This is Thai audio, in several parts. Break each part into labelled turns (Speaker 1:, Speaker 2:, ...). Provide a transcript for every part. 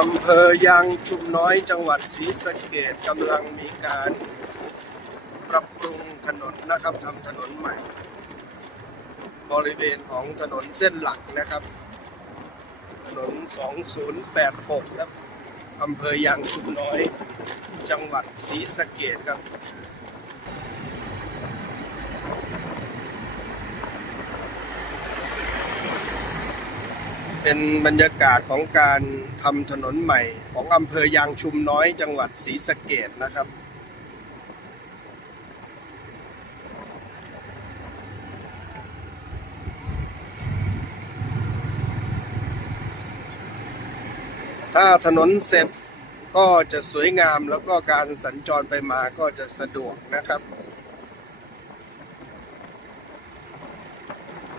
Speaker 1: อำเภอยางชุมน้อยจังหวัดศรีสะเกดกำลังมีการปรับปรุงถนนนะครับทำถนนใหม่ บริเวณของถนนเส้นหลักนะครับ ถนน 2086 ครับอำเภอยางชุมน้อย จังหวัดศรีสะเกดครับ เป็นบรรยากาศของการทำถนนใหม่ ของอำเภอยางชุมน้อยจังหวัดศรีสะเกดนะครับ ถ้าถนนเสร็จก็จะสวยงามแล้วก็การสัญจรไปมาก็จะสะดวกนะครับ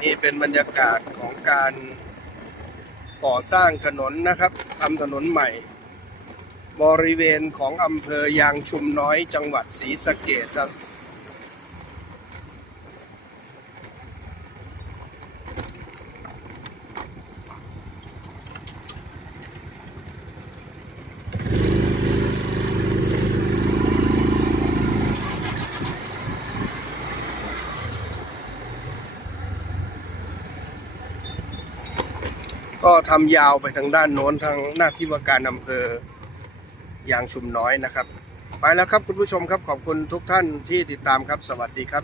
Speaker 1: นี่เป็นบรรยากาศของการ ก่อสร้างถนนนะครับทำถนนใหม่ บริเวณของอำเภอยางชุมน้อยจังหวัดศรีสะเกดครับ ก็ทำยาวไปทางด้านโน้นทางหน้าที่ว่าการอำเภอยางชุมน้อยนะครับ ไปแล้วครับคุณผู้ชมครับขอบคุณทุกท่านที่ติดตามครับ สวัสดีครับ